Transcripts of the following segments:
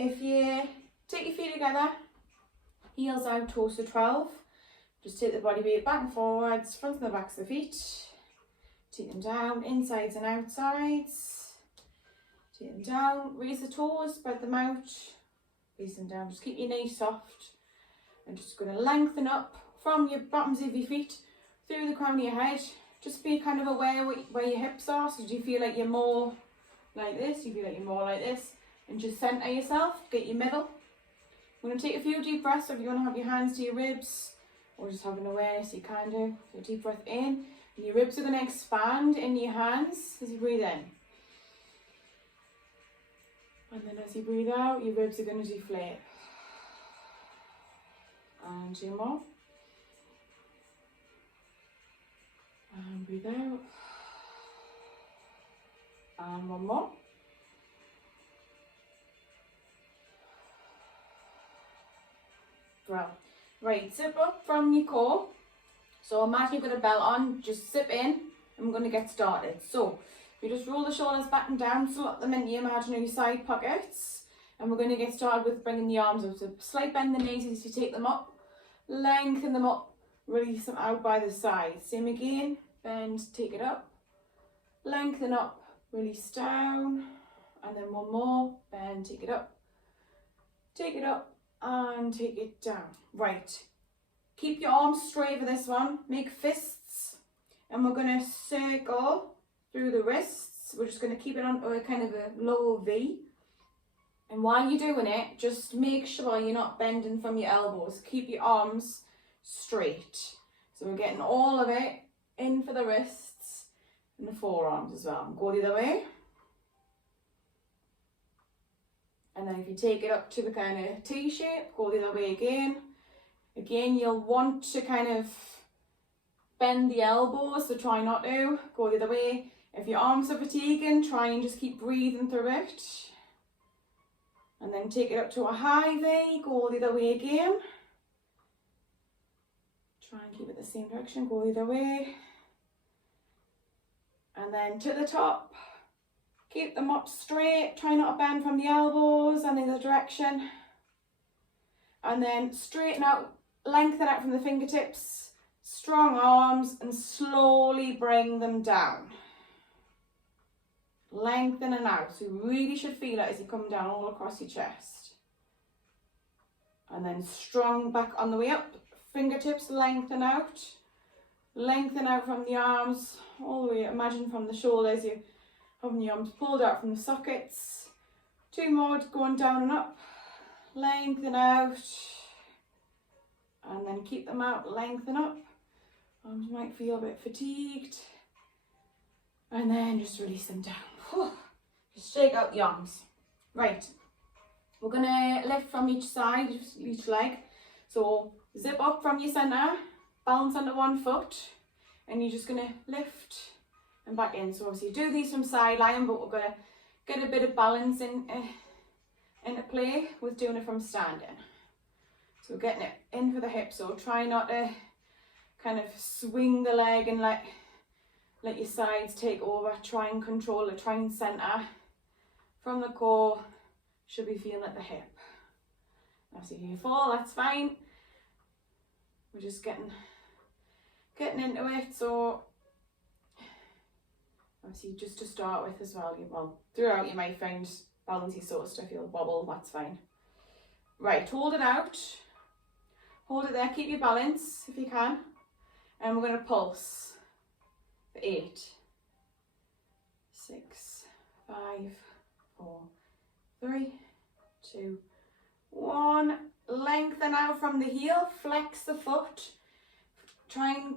if you take your feet together, heels out, toes to 12, just take the body weight back and forwards, front and the backs of the feet, take them down, insides and outsides, take them down, raise the toes, spread them out, raise them down, just keep your knees soft, and just going to lengthen up from your bottoms of your feet through the crown of your head. Just be kind of aware where your hips are. So do you feel like you're more like this? You feel like you're more like this? And just centre yourself, get your middle. We're going to take a few deep breaths. So if you want to have your hands to your ribs or just have an awareness, you can do. So deep breath in, and your ribs are going to expand in your hands as you breathe in. And then as you breathe out, your ribs are going to deflate. And 2 more. And breathe out. And 1 more. Well, right, zip up from your core. So imagine you've got a belt on, just zip in, and we're going to get started. So you just roll the shoulders back and down, slot them into your imaginary side pockets. And we're going to get started with bringing the arms up. So slight bend the knees as you take them up, lengthen them up, release them out by the sides. Same again, bend, take it up, lengthen up, release down, and then 1 more, bend, take it up, and take it down. Right, keep your arms straight for this one, make fists, and we're going to circle through the wrists. We're just going to keep it on a kind of a low V. And while you're doing it, just make sure you're not bending from your elbows. Keep your arms straight. So we're getting all of it in for the wrists and the forearms as well. Go the other way. And then if you take it up to the kind of T shape, go the other way again. Again, you'll want to kind of bend the elbows, so try not to. Go the other way. If your arms are fatiguing, try and just keep breathing through it. And then take it up to a high V, go the other way again. Try and keep it the same direction, go the other way. And then to the top. Keep them up straight, try not to bend from the elbows and in the direction. And then straighten out, lengthen out from the fingertips, strong arms, and slowly bring them down. Lengthening out, so you really should feel it as you come down all across your chest. And then strong back on the way up, fingertips lengthen out from the arms, all the way, imagine from the shoulders, you having your arms pulled out from the sockets. 2 more, going down and up, lengthen out, and then keep them out, lengthen up. Arms might feel a bit fatigued, and then just release them down. Just shake out the arms. Right, we're going to lift from each side, each leg. So zip up from your centre, balance onto 1 foot, and you're just going to lift and back in. So obviously do these from side lying, but we're going to get a bit of balance into play with doing it from standing. So we're getting it in for the hips, so try not to kind of swing the leg and let your sides take over. Try and control it, try and centre from the core. Should be feeling at the hip. Obviously if you fall, that's fine. We're just getting into it. So obviously just to start with as well, throughout you might find balancey sort of stuff, you'll wobble, that's fine. Right, hold it out. Hold it there, keep your balance if you can. And we're going to pulse for 8, 6, 5, 4, 3, 2, 1. Lengthen out from the heel, flex the foot. Try and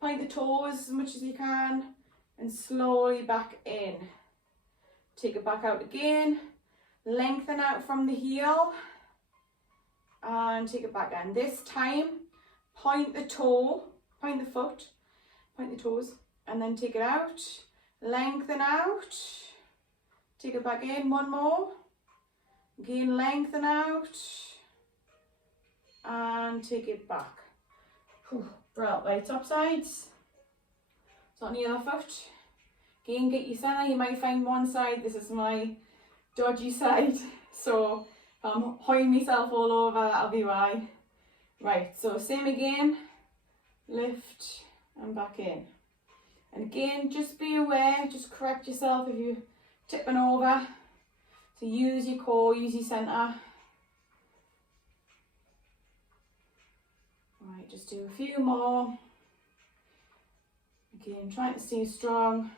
point the toes as much as you can, and slowly back in. Take it back out again, lengthen out from the heel, and take it back in. This time, point the toe, point the foot, point the toes, and then take it out, lengthen out, take it back in, 1 more, again lengthen out, and take it back. Brilliant. Right, top sides, so on the other foot, again get your centre. You might find one side, this is my dodgy side, so if I'm hoying myself all over, that'll be why. Right, so same again, lift and back in. And again, just be aware, just correct yourself if you're tipping over. So use your core, use your centre. Right, just do a few more. Again, trying to stay strong.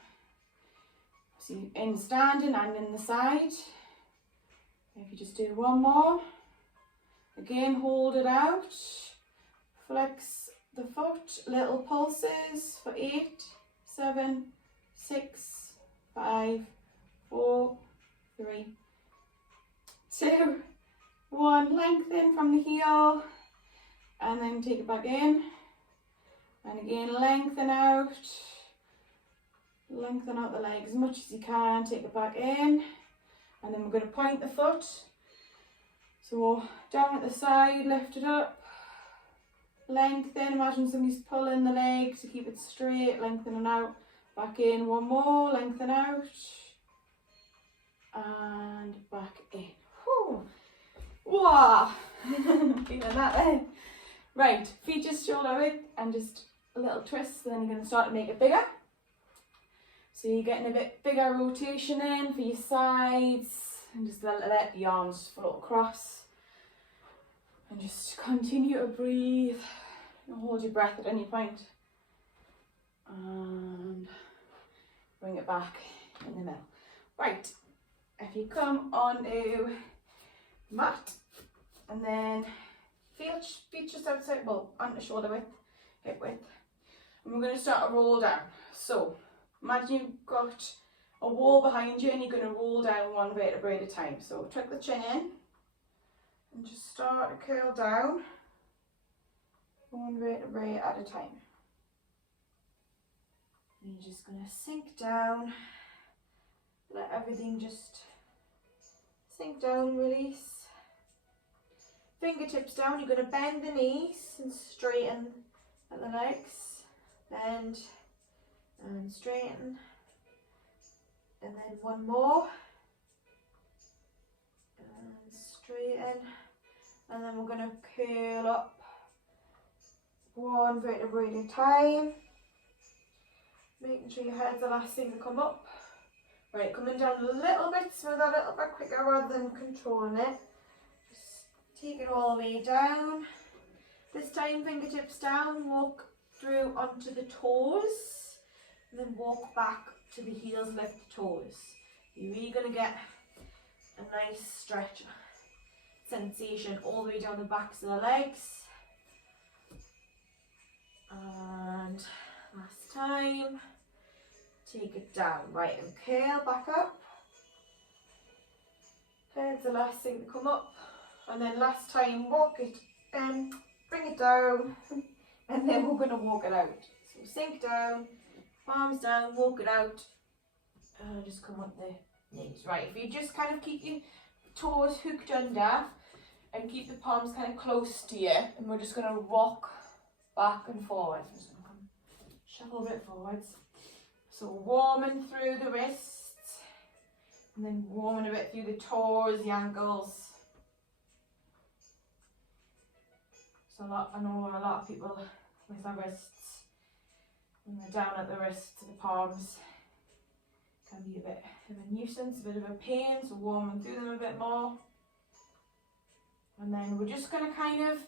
So in standing and in the side. If you just do one more. Again, hold it out. Flex the foot, little pulses for 8, 7, 6, 5, 4, 3, 2, 1. Lengthen from the heel and then take it back in. And again, lengthen out the leg as much as you can, take it back in. And then we're going to point the foot. So down at the side, lift it up. Lengthen, imagine somebody's pulling the leg to keep it straight, lengthening out. Back in, one more, lengthen out. And back in. Whew. Wow! Feeling that there. Right, feet just shoulder width and just a little twist, then you're going to start to make it bigger. So you're getting a bit bigger rotation in for your sides, and just let the arms float across. And just continue to breathe. And hold your breath at any point. And bring it back in the middle. Right, if you come onto mat, and then feet just outside, well, onto shoulder width, hip width. And we're going to start a roll down. So imagine you've got a wall behind you and you're going to roll down one vertebrae at a time. So tuck the chin in and just start to curl down one vertebrae at a time. And you're just going to sink down, let everything just sink down, release. Fingertips down, you're going to bend the knees and straighten at the legs. Bend and straighten. And then one more. And straighten. And then we're going to curl up one vertebrae at a time. Making sure your head's the last thing to come up. Right, coming down a little bit smoother, a little bit quicker rather than controlling it. Just take it all the way down. This time fingertips down, walk through onto the toes. And then walk back to the heels, lift the toes. You're really going to get a nice stretch sensation all the way down the backs of the legs. And last time, take it down. Right, and curl back up. Here's the last thing to come up. And then last time, walk it, bring it down. And then we're going to walk it out. So sink down, palms down, walk it out. And just come up the knees. Right, if you just kind of keep your toes hooked under and keep the palms kind of close to you, and we're just going to rock back and forwards. I'm just going to come shuffle a bit forwards. So warming through the wrists, and then warming a bit through the toes, the ankles. So I know a lot of people with their wrists, when they're down at the wrists, the palms, can be a bit of a nuisance, a bit of a pain, so warming through them a bit more. And then we're just going to kind of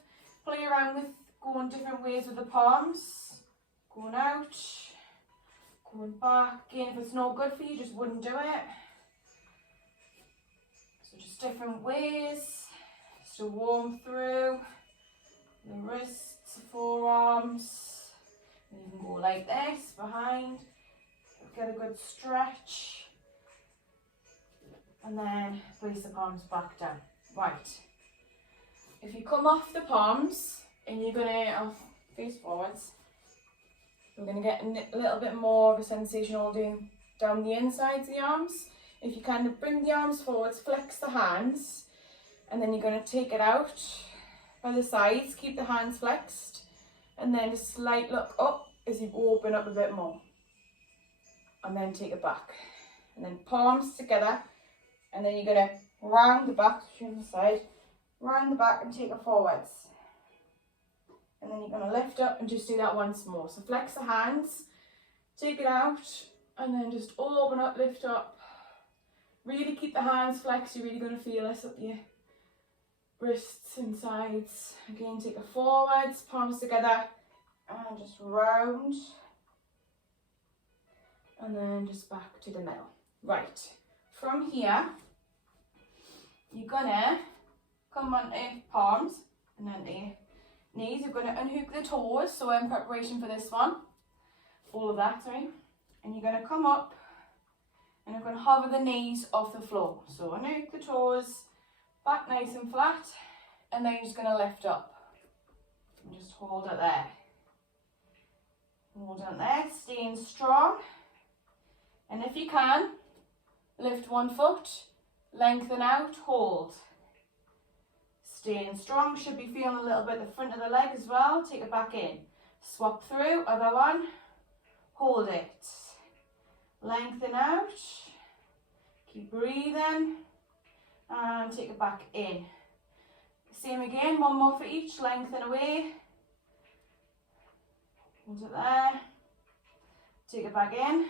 play around with going different ways with the palms. Going out, going back. Again, if it's not good for you, just wouldn't do it. So just different ways, just to warm through the wrists, forearms. And you can go like this, behind. Get a good stretch. And then place the palms back down. Right. If you come off the palms and you're going to face forwards, we're going to get a little bit more of a sensation all down the insides of the arms. If you kind of bring the arms forwards, flex the hands, and then you're going to take it out by the sides, keep the hands flexed, and then a slight look up as you open up a bit more. And then take it back. And then palms together And then you're going to round the back, on the side, round the back and take it forwards. And then you're going to lift up and just do that once more. So flex the hands, take it out, and then just open up, lift up. Really keep the hands flexed. You're really going to feel this up your wrists and sides. Again, take it forwards, palms together, and just round. And then just back to the middle. Right, from here, you're gonna come onto palms and then the knees. You're gonna unhook the toes, so in preparation for this one, all of that, sorry. And you're gonna come up and you're gonna hover the knees off the floor. So unhook the toes, back nice and flat, and then you're just gonna lift up. And just hold it there. Hold it there, staying strong. And if you can, lift one foot, lengthen out, hold. Staying strong, should be feeling a little bit the front of the leg as well. Take it back in. Swap through, other one, hold it. Lengthen out, keep breathing, and take it back in. Same again, one more for each, lengthen away. Hold it there, take it back in.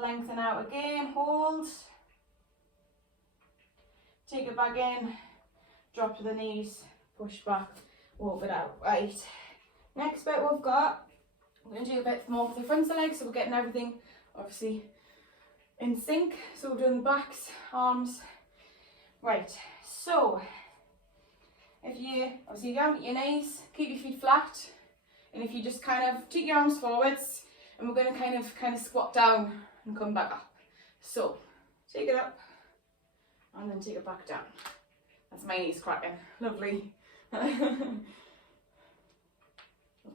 Lengthen out again, hold. Take it back in, drop to the knees, push back, walk it out. Right, next bit we've got, we're going to do a bit more for the front of the legs, so we're getting everything obviously in sync. So we're doing the backs, arms. Right, so if you obviously down at your knees, keep your feet flat, and if you just kind of take your arms forwards, and we're going to kind of squat down and come back up. So take it up and then take it back down. That's my knees cracking. Lovely. I'll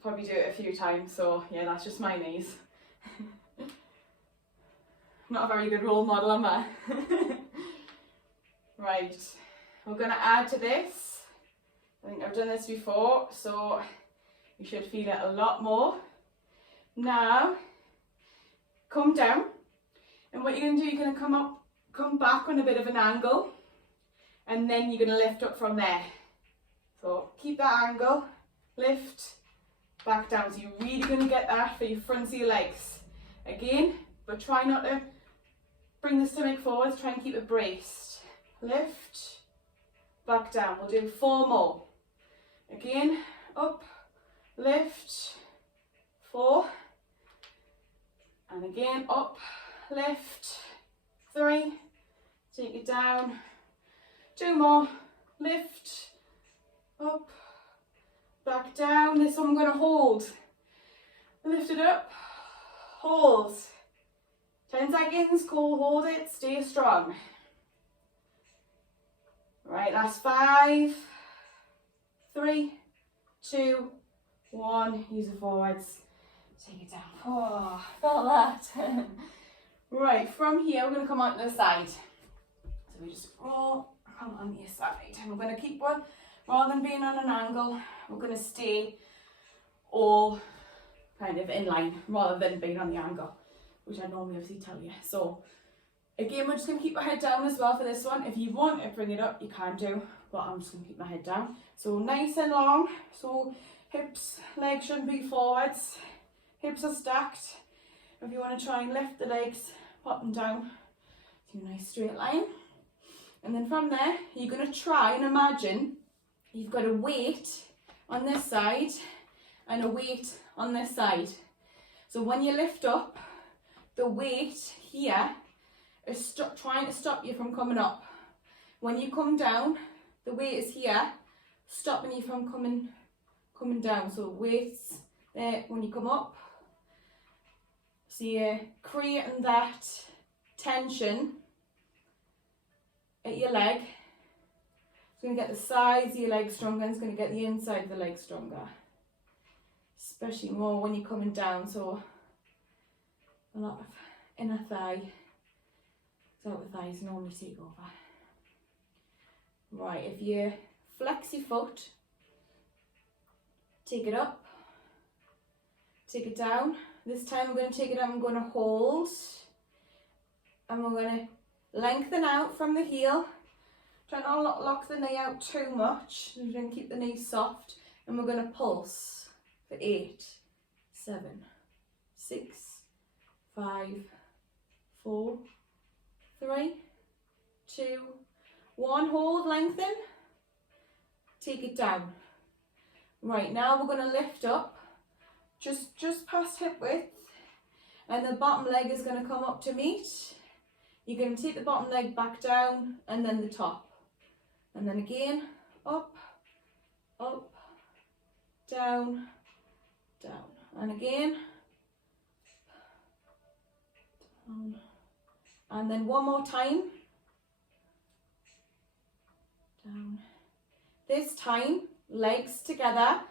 probably do it a few times, so yeah, that's just my knees. Not a very good role model, am I? Right, we're going to add to this. I think I've done this before, so you should feel it a lot more. Now, come down, and what you're going to do, you're going to come back on a bit of an angle, and then you're going to lift up from there. So keep that angle, lift, back down. So you're really going to get that for your front of your legs. Again, but try not to bring the stomach forwards, try and keep it braced. Lift, back down. We'll do 4 more. Again, up, lift, 4. And again, up, lift, 3, take it down, 2 more, lift, up, back down. This one I'm going to hold, lift it up, hold, 10 seconds, cool, hold it, stay strong. Right, last 5, 3, 2, 1, use the forwards. Take it down. Oh, felt that. Right, from here we're going to come onto the side. So we just roll, come on your side. And we're going to keep one, rather than being on an angle, we're going to stay all kind of in line, rather than being on the angle, which I normally obviously tell you. So again, we're just going to keep our head down as well for this one. If you want to bring it up, you can do, but I'm just going to keep my head down. So nice and long, so hips, legs shouldn't be forwards. Hips are stacked. If you want to try and lift the legs, pop them down to a nice straight line. And then from there, you're going to try and imagine you've got a weight on this side and a weight on this side. So when you lift up, the weight here is trying to stop you from coming up. When you come down, the weight is here, stopping you from coming down. So weight's there when you come up. So you're creating that tension at your leg. It's going to get the sides of your leg stronger, and it's going to get the inside of the leg stronger. Especially more when you're coming down, so a lot of inner thigh. So outer thighs normally take over. Right, if you flex your foot, take it up, take it down. This time I'm going to take it up, I'm going to hold, and we're going to Lengthen out from the heel. Try not to lock the knee out too much. We're going to keep the knee soft. And we're going to pulse for 8, 7, 6, 5, 4, 3, 2, 1. Hold, lengthen. Take it down. Right, now we're going to lift up just past hip width, and the bottom leg is going to come up to meet. You're going to take the bottom leg back down, and then the top, and then again up, up, down, down, and again down, and then one more time down. This time, legs together,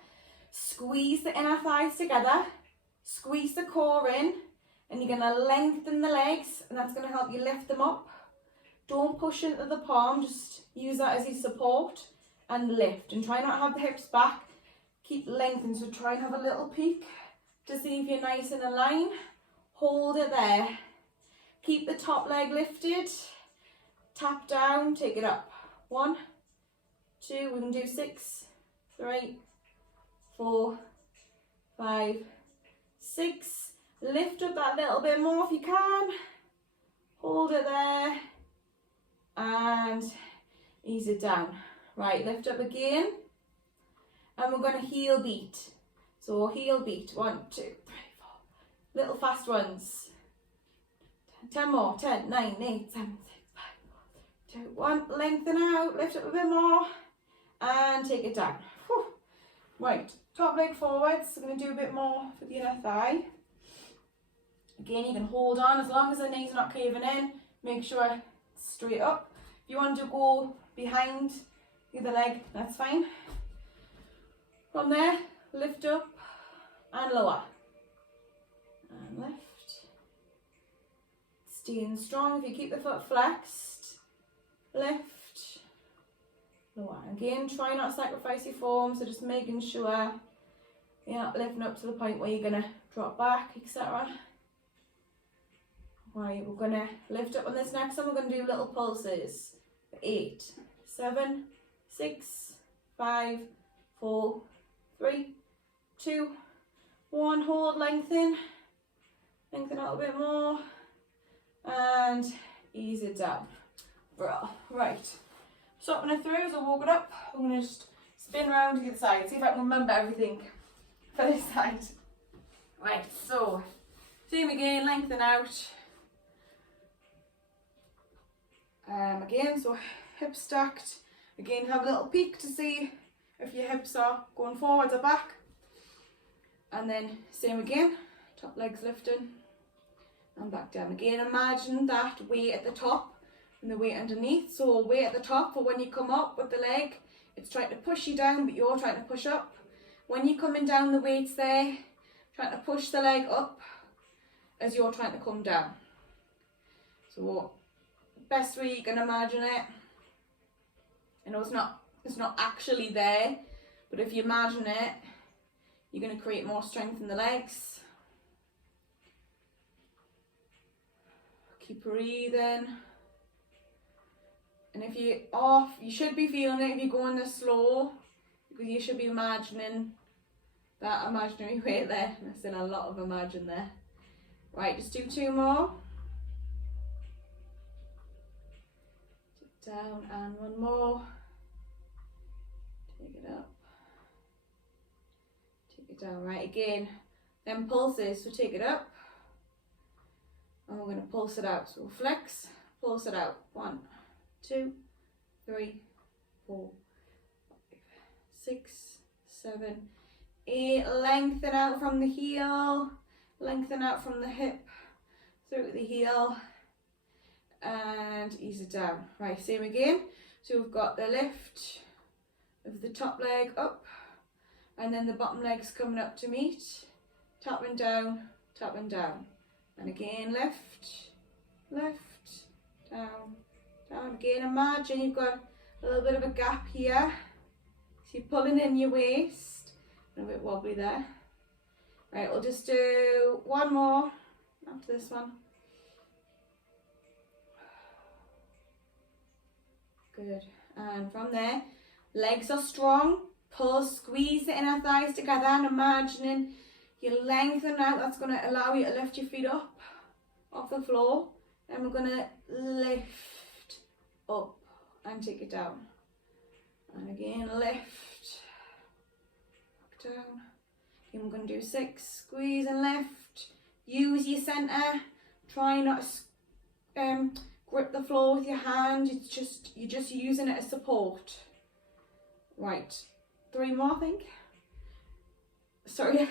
squeeze the inner thighs together, squeeze the core in, and you're going to lengthen the legs, and that's going to help you lift them up. Don't push into the palm, just use that as your support and lift, and try not to have the hips back. Keep lengthened, so try and have a little peek to see if you're nice in a line. Hold it there. Keep the top leg lifted, tap down, take it up. 1, 2, we can do 6, 3, 4, 5, 6. Lift up that little bit more if you can. Hold it there and ease it down. Right, lift up again, and we're going to heel beat. So heel beat, 1, 2, 3, 4. Little fast ones. 10 more, 10, 9, 8, 7, 6, 5, 4, 3, 2, 1. Lengthen out, lift up a bit more, and take it down. Whew. Right, top leg forwards. I'm going to do a bit more for the inner thigh. Again, you can hold on as long as the knees are not caving in. Make sure it's straight up. If you want to go behind the other leg, that's fine. From there, lift up and lower. And lift. Staying strong. If you keep the foot flexed, lift, lower. Again, try not to sacrifice your form, so just making sure you're not lifting up to the point where you're going to drop back, etc. Right, we're going to lift up on this next one. We're going to do little pulses. 8, 7, 6, 5, 4, 3, 2, 1. Hold, lengthen. Lengthen out a bit more. And ease it down. Right. Stopping it through, so walk it up. I'm going to just spin around to the other side. See if I can remember everything for this side. Right, so same again, lengthen out. Again, so hips stacked. Again, have a little peek to see if your hips are going forwards or back. And then same again, top legs lifting and back down. Again, imagine that weight at the top and the weight underneath. So weight at the top for when you come up with the leg, it's trying to push you down, but you're trying to push up. When you're coming down, the weight's there, trying to push the leg up as you're trying to come down. So best way you can imagine it. I know it's not actually there, but if you imagine it, you're going to create more strength in the legs. Keep breathing. And if you're off, you should be feeling it if you're going this slow, because you should be imagining that imaginary weight there. There's still a lot of imagine there. Right, just do 2 more. Down and 1 more. Take it up. Take it down. Right, again, then pulses. So take it up. And we're going to pulse it out. So flex, pulse it out. 1, 2, 3, 4, 5, 6, 7, 8. Lengthen out from the heel. Lengthen out from the hip. Through the heel. And ease it down. Right, same again. So we've got the lift of the top leg up, and then the bottom leg's coming up to meet. Tapping down, and again lift, lift, down, down. Again, imagine you've got a little bit of a gap here, so you're pulling in your waist. A bit wobbly there. Right, we'll just do 1 more after this one. Good. And from there, legs are strong. Pull, squeeze the inner thighs together and imagining you lengthen out. That's going to allow you to lift your feet up off the floor. Then we're going to lift up and take it down. And again, lift, back down. Again, we're going to do 6, squeeze and lift. Use your centre. Try not to grip the floor with your hand. You're just using it as support. Right, 3 more, I think. Sorry,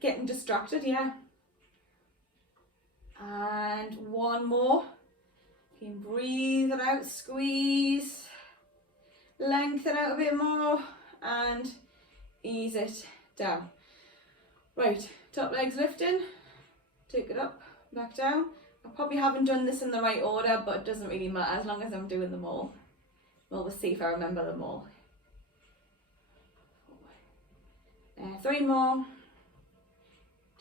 getting distracted, yeah. And 1 more. You can breathe it out, squeeze, lengthen out a bit more, and ease it down. Right, top legs lifting, take it up, back down. I probably haven't done this in the right order, but it doesn't really matter as long as I'm doing them all. Well, we'll see if I remember them all. 3 more,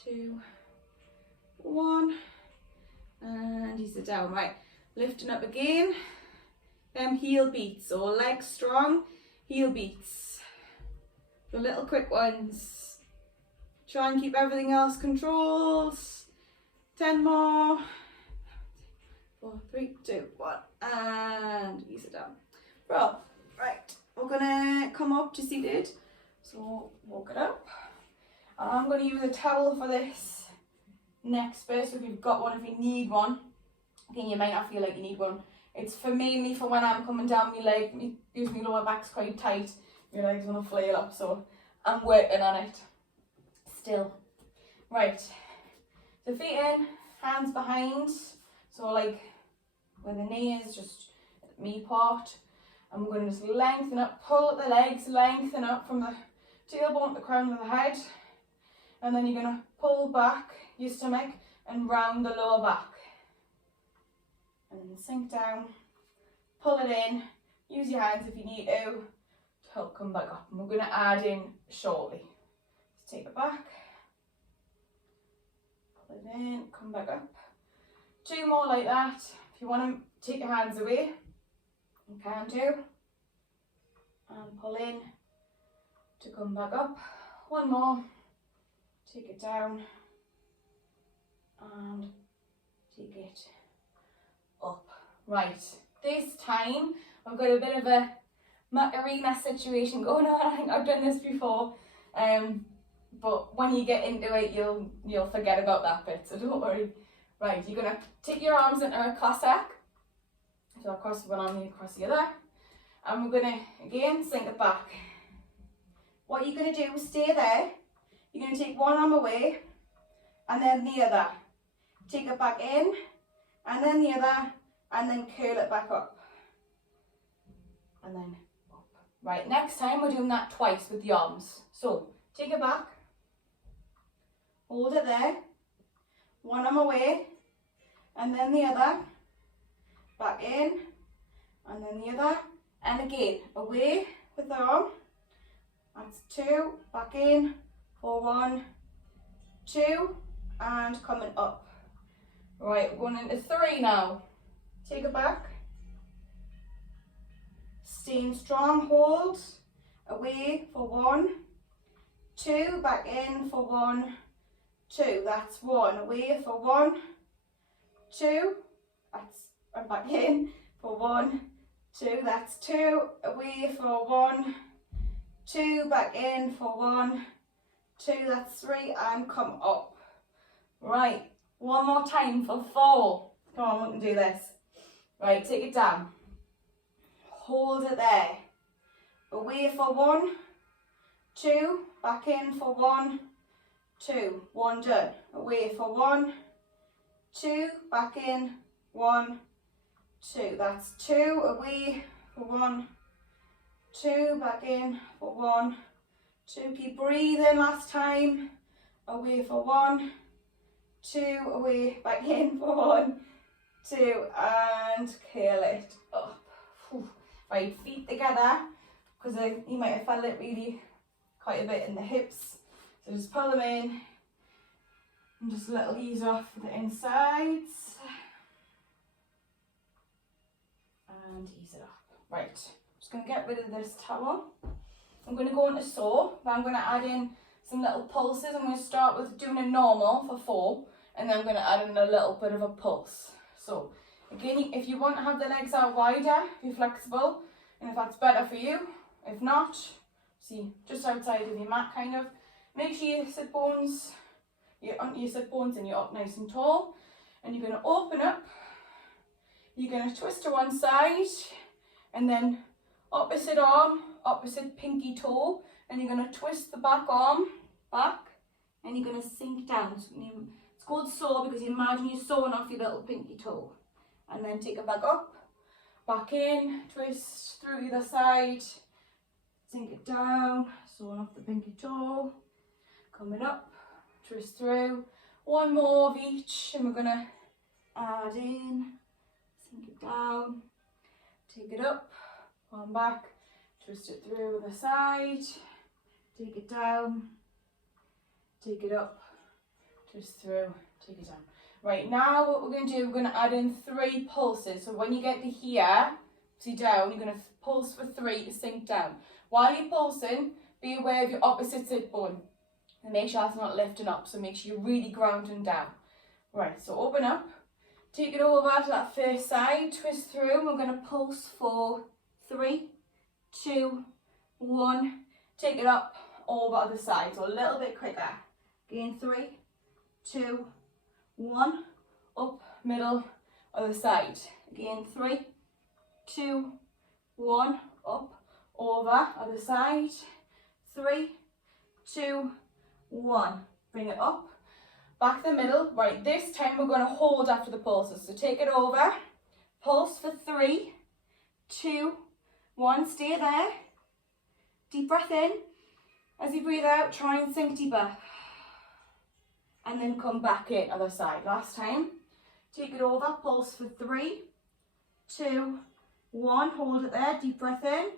2, 1, and ease it down. Right, lifting up again. Heel beats, so legs strong, heel beats. The little quick ones. Try and keep everything else controlled. 10 more. 4, 3, 2, 1, and ease it down. Well, right, we're gonna come up to seated. So walk it up. And I'm going to use a towel for this next bit. So if you've got one, if you need one, again, you might not feel like you need one. It's mainly for when I'm coming down my leg. Usually my lower back's quite tight. Your leg's going to flail up. So I'm working on it still. Right. So feet in, hands behind. So like where the knee is, just me part. I'm going to just lengthen up, pull at the legs, lengthen up from the tailbone to the crown of the head, and then you're going to pull back your stomach and round the lower back, and then sink down, pull it in, use your hands if you need to help come back up, and we're going to add in shortly. Just take it back, pull it in, come back up. 2 more like that. If you want to take your hands away, you can do, and pull in to come back up. 1 more, take it down and take it up. Right, this time I've got a bit of a Macarena situation going on. I think I've done this before, but when you get into it you'll forget about that bit, so don't worry. Right, you're going to take your arms into a Cossack, so across one arm and across the other, and we're going to again sink it back. What you're going to do is stay there. You're going to take one arm away and then the other. Take it back in and then the other, and then curl it back up. And then up. Right, next time we're doing that twice with the arms. So take it back, hold it there, one arm away and then the other, back in and then the other, and again away with the arm. That's 2, back in for 1, 2, and coming up. Right, we're going into 3 now. Take it back, staying strong, hold, away for 1, 2, back in for 1, 2, that's 1, away for 1, 2, that's, and back in for 1, 2, that's 2, away for 1, 2, back in for 1, 2, that's 3, and come up. Right, 1 more time for 4. Come on, we can do this. Right, take it down. Hold it there. Away for 1, 2, back in for 1, 2, 1 done. Away for 1, 2, back in, 1, 2. That's 2, away for 1, 2, back in for 1, 2, keep breathing, last time, away for 1, 2, away, back in for 1, 2, and curl it up. Whew. Right, feet together, because you might have felt it really quite a bit in the hips, so just pull them in, and just a little ease off the insides, and ease it up. Right, just going to get rid of this towel. I'm going to go into saw, but I'm going to add in some little pulses. I'm going to start with doing a normal for 4, and then I'm going to add in a little bit of a pulse. So again, if you want to have the legs out wider, be flexible, and if that's better for you. If not, see, just outside of your mat kind of. Make sure your sit bones, you're onto your sit bones and you're up nice and tall. And you're going to open up, you're going to twist to one side, and then opposite arm, opposite pinky toe, and you're going to twist the back arm back, and you're going to sink down. So it's called saw because you imagine you're sawing off your little pinky toe. And then take it back up, back in, twist through the other side, sink it down, sawing off the pinky toe, coming up, twist through. One more of each, and we're going to add in, sink it down, take it up, one back, twist it through the side, take it down, take it up, twist through, take it down. Right, now what we're going to do, we're going to add in 3 pulses. So when you get to here, see down, you're going to pulse for 3 to sink down. While you're pulsing, be aware of your opposite sit bone. And make sure it's not lifting up, so make sure you're really grounding down. Right, so open up, take it over to that first side, twist through, and we're going to pulse for 3, 2, 1. Take it up over other side, so a little bit quicker. Again, 3, 2, 1, up, middle, other side. Again, 3, 2, 1, up, over, other side. 3, 2, 1. Bring it up, back the middle. Right, this time we're going to hold after the pulses. So take it over, pulse for 3, 2, 1. Stay there. Deep breath in. As you breathe out, try and sink deeper. And then come back in, other side. Last time. Take it over, pulse for 3, 2, 1. Hold it there, deep breath in.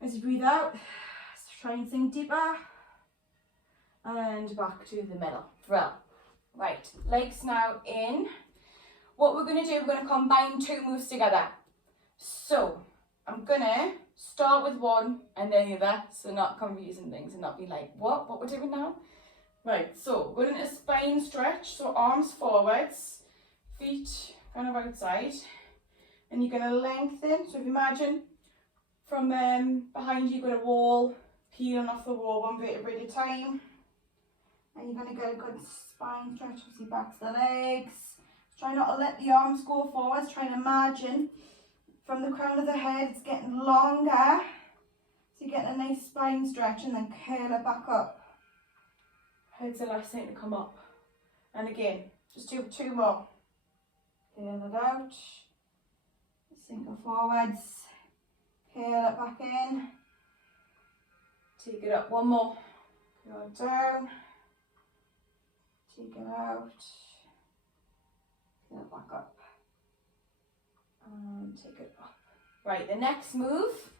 As you breathe out, try and sink deeper. And back to the middle. Drill. Right, legs now in. What we're going to do, we're going to combine 2 moves together. So, I'm going to start with one and then the other, so not confusing things and not be like, what we're doing now? Right, so we're going to spine stretch, so arms forwards, feet kind of outside, and you're going to lengthen. So if you imagine from behind you, you've got a wall, peeling off the wall one vertebrae at a time, and you're going to get a good spine stretch, obviously back to the legs. Try not to let the arms go forwards, try and imagine from the crown of the head it's getting longer, so you're getting a nice spine stretch, and then curl it back up. Head's the last thing to come up. And again, just do 2 more. Curl it out, sink it forwards, curl it back in, take it up 1 more, curl it down, take it out, curl it back up, and take it up. Right, the next move,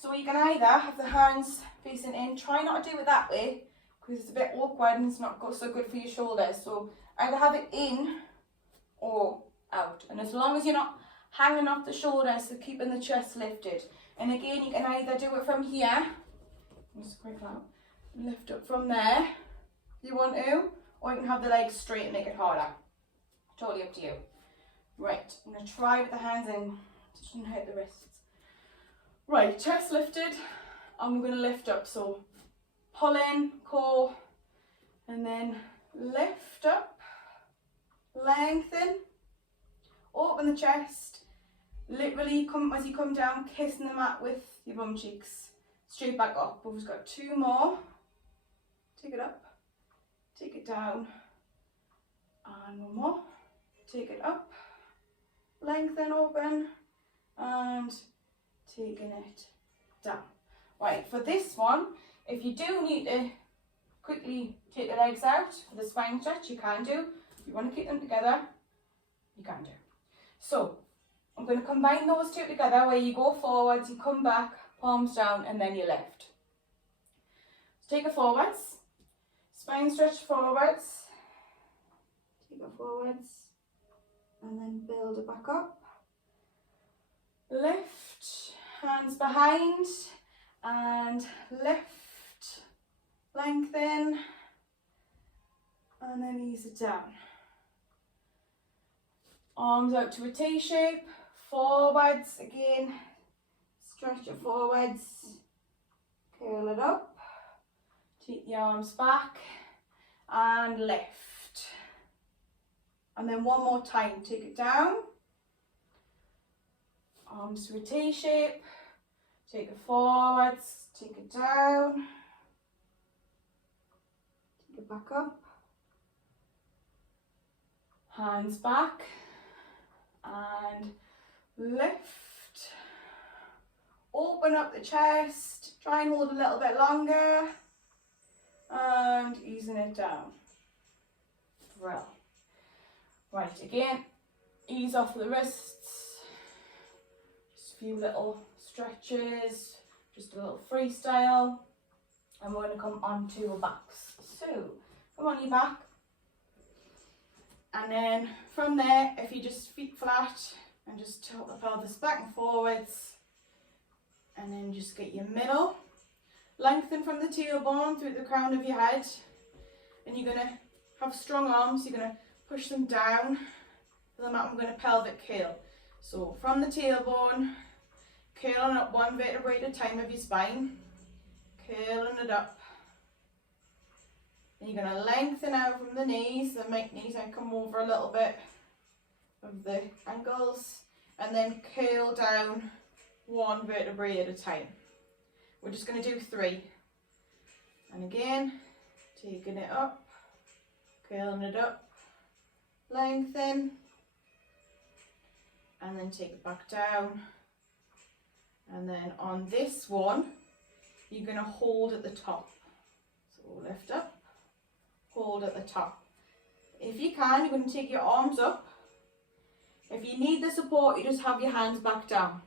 so you can either have the hands facing in, try not to do it that way, because it's a bit awkward and it's not so good for your shoulders. So either have it in or out. And as long as you're not hanging off the shoulders, so keeping the chest lifted. And again, you can either do it from here, just quick out, lift up from there if you want to, or you can have the legs straight and make it harder. Totally up to you. Right, I'm going to try with the hands in, so shouldn't hurt the wrists. Right, chest lifted, and we're going to lift up. So pull in, core, and then lift up, lengthen, open the chest, literally come as you come down, kissing the mat with your bum cheeks, straight back up. We've just got 2 more, take it up, take it down, and 1 more, take it up, lengthen, open, and taking it down. Right, for this one, if you do need to quickly take the legs out for the spine stretch, you can do. If you want to keep them together, you can do. So, I'm going to combine those 2 together where you go forwards, you come back, palms down, and then you lift. So take it forwards, spine stretch forwards, take it forwards, and then build it back up. lift, hands behind, and lift, lengthen, and then ease it down. Arms out to a T shape, forwards again, stretch it forwards, curl it up, take the arms back, and lift. And then one more time, take it down, arms to a T shape, take it forwards, take it down, take it back up, hands back, and lift, open up the chest, try and hold a little bit longer, and easing it down. Well, right, again, ease off the wrists, just a few little stretches, just a little freestyle, and we're going to come onto our backs. So, come on your back, and then from there, if you just feet flat, and just tilt the pelvis back and forwards, and then just get your middle, lengthen from the tailbone through the crown of your head, and you're going to have strong arms, you're going to push them down to the mat. I'm going to pelvic curl. So from the tailbone, curling up one vertebrae at a time of your spine, curling it up. And you're going to lengthen out from the knees, the knees and come over a little bit of the ankles, and then curl down one vertebrae at a time. We're just going to do 3. And again, taking it up, curling it up, lengthen, and then take it back down. And then on this one, you're going to hold at the top. So lift up, hold at the top. If you can, you're going to take your arms up. If you need the support, you just have your hands back down.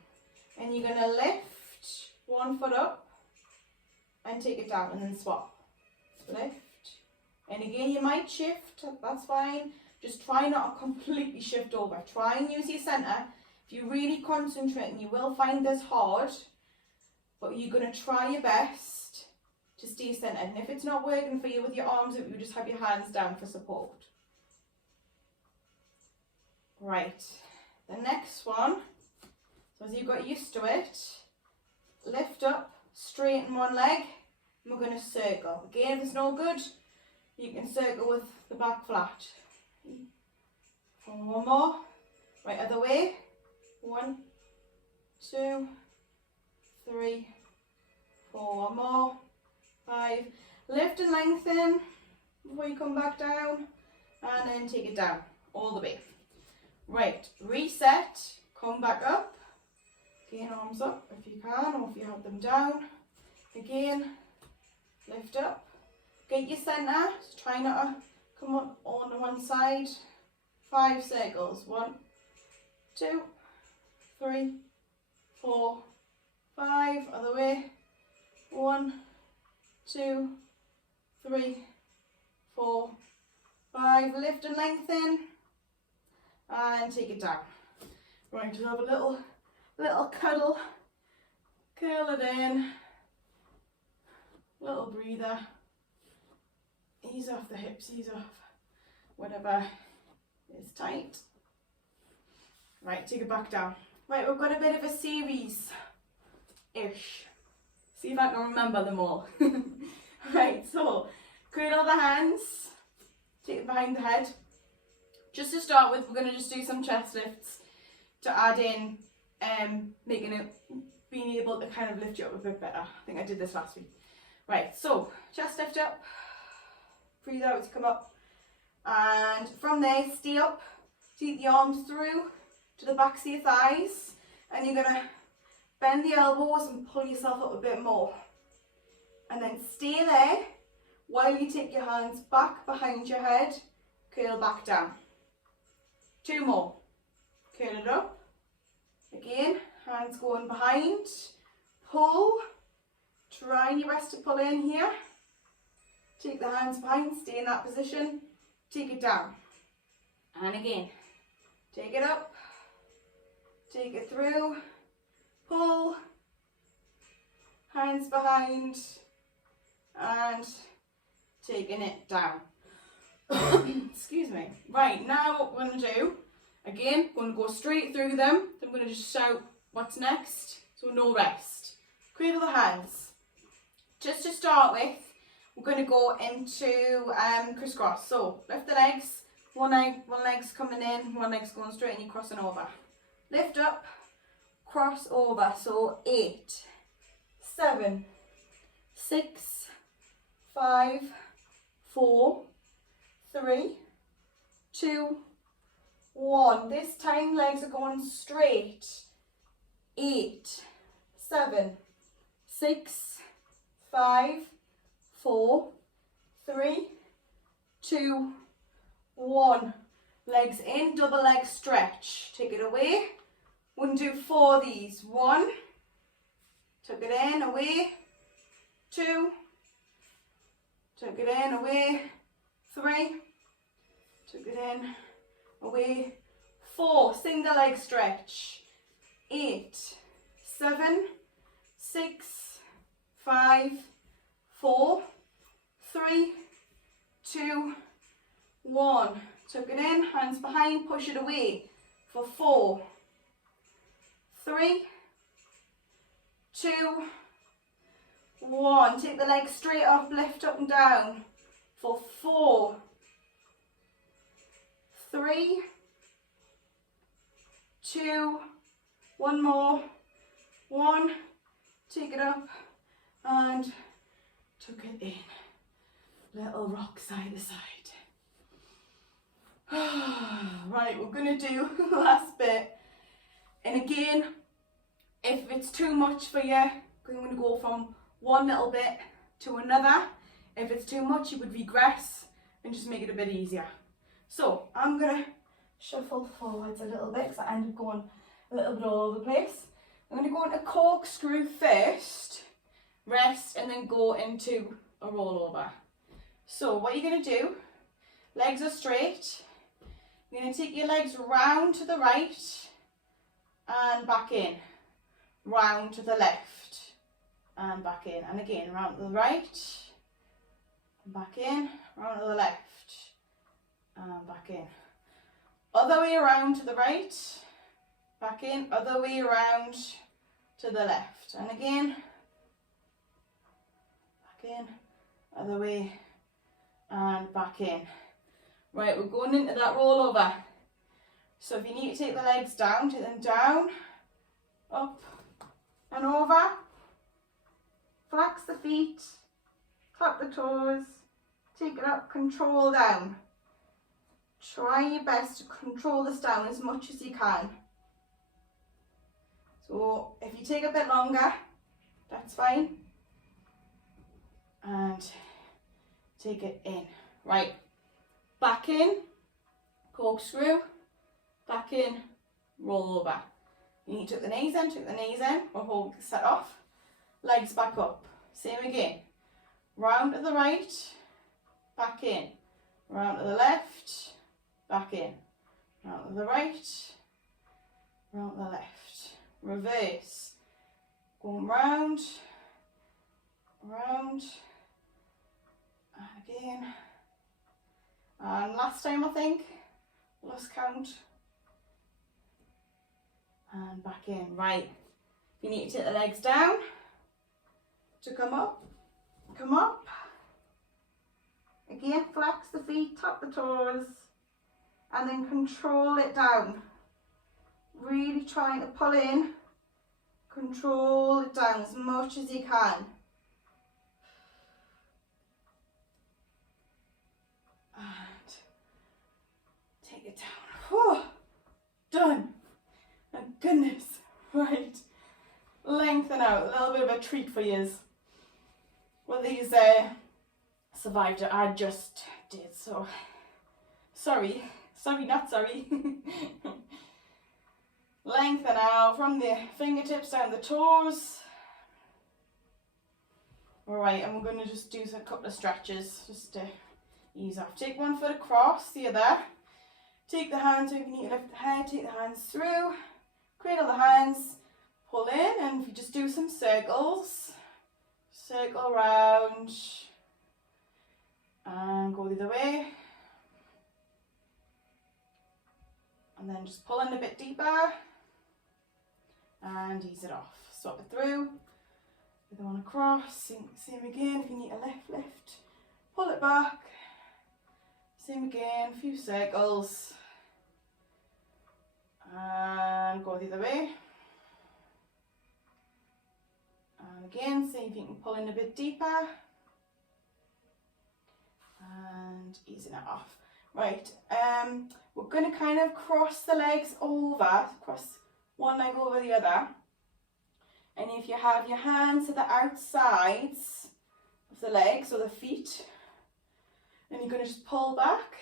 And you're going to lift one foot up and take it down, and then swap. Lift. And again, you might shift, that's fine. Just try not to completely shift over. Try and use your centre. If you really concentrate, and you will find this hard, but you're going to try your best to stay centred. And if it's not working for you with your arms up, you just have your hands down for support. Right, the next one, so as you got used to it, lift up, straighten one leg, and we're going to circle. Again, if it's no good, you can circle with the back flat. One more, right other way. 1, 2, 3, 4, one more, 5. Lift and lengthen before you come back down, and then take it down all the way. Right, reset, come back up. Again, arms up if you can, or if you have them down. Again, lift up. Get your centre, try not to come up on one side. 5 circles, 1, 2, 3, 4, 5, other way. 1, 2, 3, 4, 5, lift and lengthen, and take it down. Right, just have a little cuddle, curl it in, little breather, ease off the hips, ease off whatever is tight. Right, take it back down. Right, we've got a bit of a series-ish. See if I can remember them all. Right, so cradle the hands, take it behind the head. Just to start with, we're going to just do some chest lifts to add in being able to kind of lift you up a bit better. I think I did this last week. Right, so chest lift up, breathe out to come up, and from there stay up, take the arms through to the backs of your thighs, and you're going to bend the elbows and pull yourself up a bit more, and then stay there while you take your hands back behind your head, curl back down. 2 more, curl it up, again, hands going behind, pull, try your best to pull in here, take the hands behind, stay in that position, take it down, and again, take it up, take it through, pull, hands behind, and taking it down. Excuse me. Right, now what we're going to do, again, we're going to go straight through them. I'm going to just shout what's next, so no rest. Cradle the hands. Just to start with, we're going to go into crisscross. So lift the legs, one leg's coming in, one leg's going straight and you're crossing over. Lift up, cross over. So 8, 7, 6, 5, 4, 3, 2, 1. This time legs are going straight. 8, 7, 6, 5, 4, 3, 2, 1. Legs in, double leg stretch. Take it away. We're going to do 4 of these. 1, took it in, away. 2, took it in, away. 3, took it in, away. 4, single leg stretch. 8, 7, 6, 5, 4, 3, 2, 1. Tuck it in, hands behind, push it away for 4, 3, 2, 1. Take the legs straight up, lift up and down for 4, 3, 2, one more, 1, take it up and tuck it in. Little rock side to side. Right, we're going to do the last bit. And again, if it's too much for you, I'm going to go from one little bit to another. If it's too much, you would regress and just make it a bit easier. So I'm going to shuffle forwards a little bit because I end up going a little bit all over the place. I'm going to go into corkscrew first, rest, and then go into a rollover. So what you're going to do, legs are straight. You're going to take your legs round to the right and back in, round to the left and back in, and again round to the right, back in, round to the left and back in. Other way around to the right, back in, other way around to the left, and again, back in, other way and back in. Right, we're going into that rollover. So if you need to take the legs down, take them down, up and over, flex the feet, tap the toes, take it up, control down. Try your best to control this down as much as you can. So if you take a bit longer, that's fine. And take it in. Right, back in, corkscrew, back in, roll over. You need to tuck the knees in, or hold the set off. Legs back up. Same again. Round to the right, back in. Round to the left, back in. Round to the right, round to the left. Reverse. Going round, round, and again. And last time I think, lost count. And back in. Right. You need to take the legs down to come up. Come up. Again, flex the feet, tap the toes, and then control it down. Really trying to pull in. Control it down as much as you can. And take it down. Whew. Done. Thank goodness. Right. Lengthen out. A little bit of a treat for you. Well, these survived it. I just did. So sorry. Sorry, not sorry. Lengthen out from the fingertips down the toes. Alright, and we're going to just do a couple of stretches just to ease off. Take one foot across, the other. Take the hands, so you need to lift the head, take the hands through. Cradle the hands, pull in, and if you just do some circles, circle round and go the other way, and then just pull in a bit deeper and ease it off. Swap it through, the other one across, same again. If you need a lift, pull it back, same again, a few circles and go the other way. And again, see if you can pull in a bit deeper and easing it off. Right, we're going to kind of cross the legs over, cross one leg over the other. And if you have your hands to the outsides of the legs or the feet, then you're going to just pull back.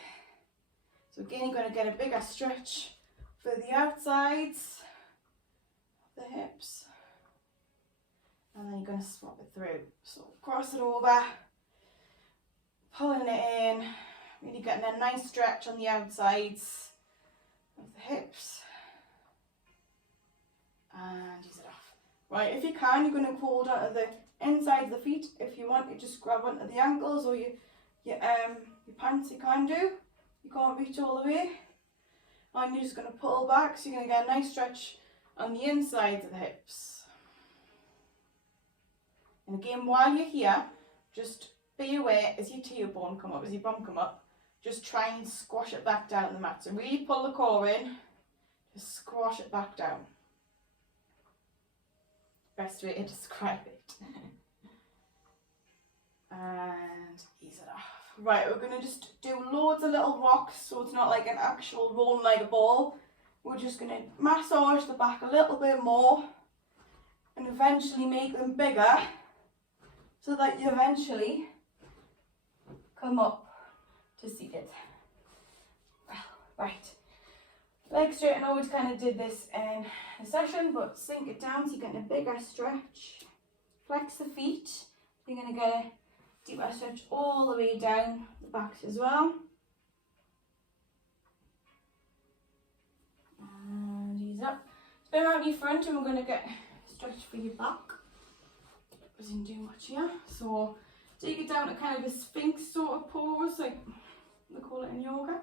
So again, you're going to get a bigger stretch for the outsides of the hips. And then you're going to swap it through. So cross it over, pulling it in, really getting a nice stretch on the outsides of the hips. And ease it off. Right, if you can, you're going to hold out of the inside of the feet. If you want, you just grab onto the ankles or your pants, you can do. You can't reach all the way. And you're just going to pull back, so you're going to get a nice stretch on the insides of the hips. And again, while you're here, just be aware as your tailbone come up, as your bum come up, just try and squash it back down the mat. So really pull the core in, just squash it back down. Best way to describe it. And ease it off. Right, we're going to just do loads of little rocks, so it's not like an actual rolling like a ball. We're just going to massage the back a little bit more and eventually make them bigger so that you eventually come up to seated. Right. Legs straight. I know we kind of did this in the session, but sink it down so you're getting a bigger stretch. Flex the feet. You're going to get a deeper stretch all the way down the back as well. And ease up. Spin around your front and we're going to get a stretch for your back. Doesn't do much here. So take it down to kind of a sphinx sort of pose, like they call it in yoga.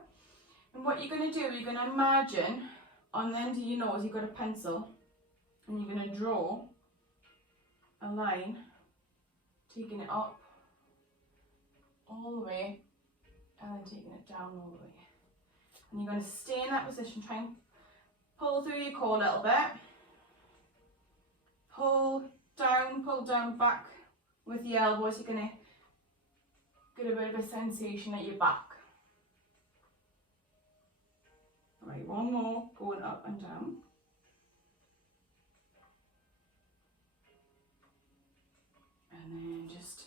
And what you're going to do, you're going to imagine on the end of your nose you've got a pencil and you're going to draw a line, taking it up all the way and then taking it down all the way. And you're going to stay in that position, try and pull through your core a little bit. Pull down back with the elbows. You're going to get a bit of a sensation at your back. Right, one more, going up and down. And then just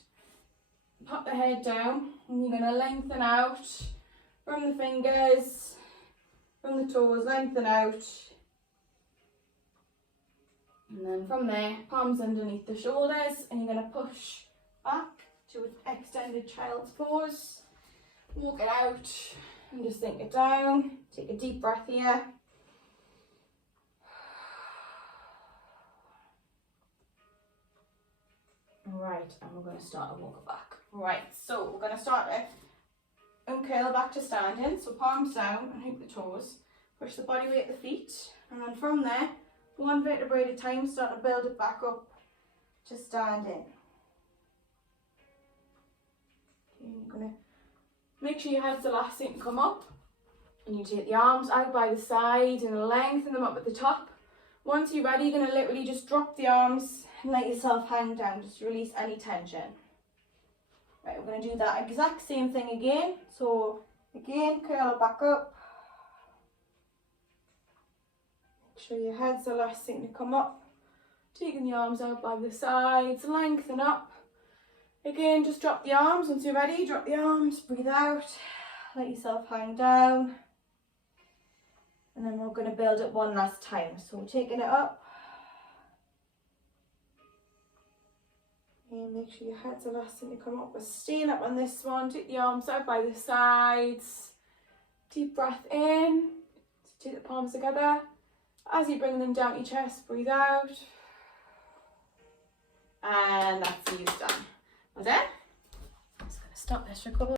pop the head down and you're going to lengthen out from the fingers, from the toes, lengthen out. And then from there, palms underneath the shoulders, and you're going to push back to an extended child's pose. Walk it out and just sink it down. Take a deep breath here. Right, and we're going to start to walk it back. Right, so we're going to start to uncurl back to standing. So palms down and hook the toes. Push the body weight at the feet. And then from there, one vertebrae at a time, start to build it back up to standing. Okay, you're going to make sure your head's the last thing to come up. And you take the arms out by the side and lengthen them up at the top. Once you're ready, you're going to literally just drop the arms and let yourself hang down. Just release any tension. Right, we're going to do that exact same thing again. So again, curl it back up. Make sure your head's the last thing to come up. Taking the arms out by the sides, lengthen up. Again, just drop the arms. Once you're ready, drop the arms, breathe out. Let yourself hang down. And then we're going to build it one last time. So we're taking it up. And make sure your head's the last thing to come up. We're staying up on this one. Take the arms out by the sides. Deep breath in. Take the palms together. As you bring them down your chest, breathe out. And that's these done. Okay? I'm just going to stop this for a couple